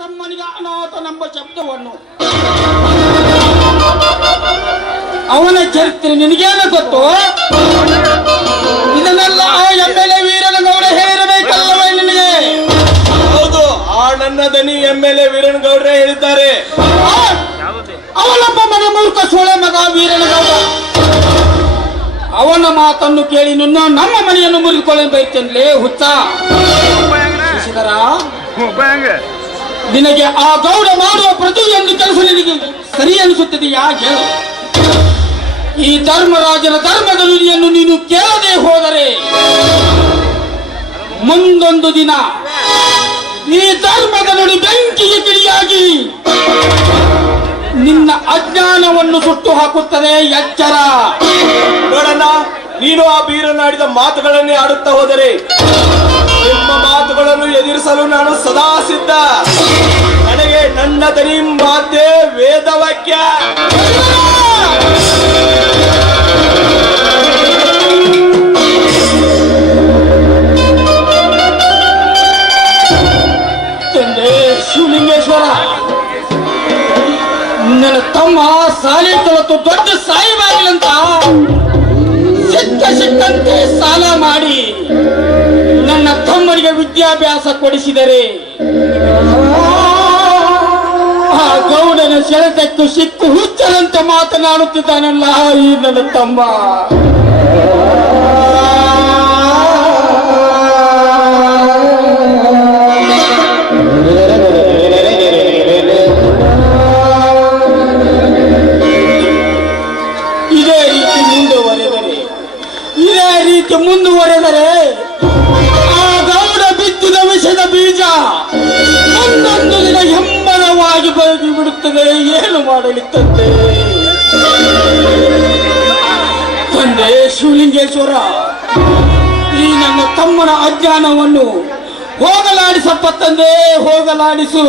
ತಮ್ಮನಿಗೆ ಅನಾಥನೆಂಬ ಶಬ್ದವನ್ನು. ಅವನ ಚರಿತ್ರೆ ನಿನಗೇನು ಗೊತ್ತು? ಇದನ್ನೆಲ್ಲ ಆ ಎಂ ಎಲ್ ಎ ವೀರನಗೌಡ ನಿನಗೆ? ಹೌದು ಆ ನನ್ನ ದನಿ ಎಂ ಎಲ್ ಎ ವೀರನಗೌಡ್ರೆ ಹೇಳಿದ್ದಾರೆ. ಅವನೊಬ್ಬ ಮನೆ ಮೂರ್ಖ ಸೋಳೆ ಮಗ ವೀರನಗೌಡ ಅವನ ಮಾತನ್ನು ಕೇಳಿ ನಿನ್ನ ನಮ್ಮ ಮನೆಯನ್ನು ಮುರಿದುಕೊಳ್ಳಿ ಬೈತೇನ್ಲೇ ಹುಚ್ಚ. ಶಶಿಧರ. ನಿನಗೆ ಆ ಗೌಡ ಮಾಡುವ ಪ್ರತಿಯೊಂದು ಕೆಲಸ ನಿನಗೆ ಸರಿ ಅನಿಸುತ್ತದೆಯಾ ಹೇಳು. ಈ ಧರ್ಮರಾಜನ ಧರ್ಮದ ನುಡಿಯನ್ನು ನೀನು ಕೇಳದೆ ಹೋದರೆ ಮುಂದೊಂದು ದಿನ ಈ ಧರ್ಮದ ನುಡಿ ಬೆಂಕಿಗೆ ಕಿಡಿಯಾಗಿ ನಿನ್ನ ಅಜ್ಞಾನವನ್ನು ಸುಟ್ಟು ಹಾಕುತ್ತದೆ ಎಚ್ಚರ. ನೋಡಣ್ಣ ನೀನು ಆ ಬೀರನಾಡಿದ ಮಾತುಗಳನ್ನೇ ಆಡುತ್ತಾ ಹೋದರೆ ನಿಮ್ಮ ಮಾತುಗಳನ್ನು ಎದುರಿಸಲು ನಾನು ಸದಾ ಸಿದ್ಧ. ದನಿ ಮಾತೆ ವೇದವಾಕ್ಯ. ತಂದೆ ಶಿವಲಿಂಗೇಶ್ವರ, ನನ್ನ ತಮ್ಮ ಸಾಲಿ ಕಲತು ದೊಡ್ಡ ಸಾಯಿಬಾಗಿಲಂತ ಸಿಕ್ಕ ಸಿಕ್ಕಂತೆ ಸಾಲ ಮಾಡಿ ನನ್ನ ತಮ್ಮನಿಗೆ ವಿದ್ಯಾಭ್ಯಾಸ ಕೊಡಿಸಿದರೆ ಗೌಡನ ಸೆಳೆತಕ್ಕೂ ಸಿಕ್ಕು ಹುಚ್ಚರಂತೆ ಮಾತನಾಡುತ್ತಿದ್ದಾನಲ್ಲ ಈ ನನ್ನ ತಮ್ಮ. ಇದೇ ರೀತಿ ಮುಂದುವರೆದರೆ, ಇದೇ ರೀತಿ ಮುಂದುವರೆದರೆ ಆ ಗೌಡ ಬಿತ್ತಿದ ವಿಷದ ಬೀಜ ಏನು ಮಾಡಲಿ ತಂದೆ ತಂದೆ ಶಿವಲಿಂಗೇಶ್ವರ ಈ ನನ್ನ ತಮ್ಮನ ಅಜ್ಞಾನವನ್ನು ಹೋಗಲಾಡಿಸಪ್ಪ ತಂದೆ ಹೋಗಲಾಡಿಸು.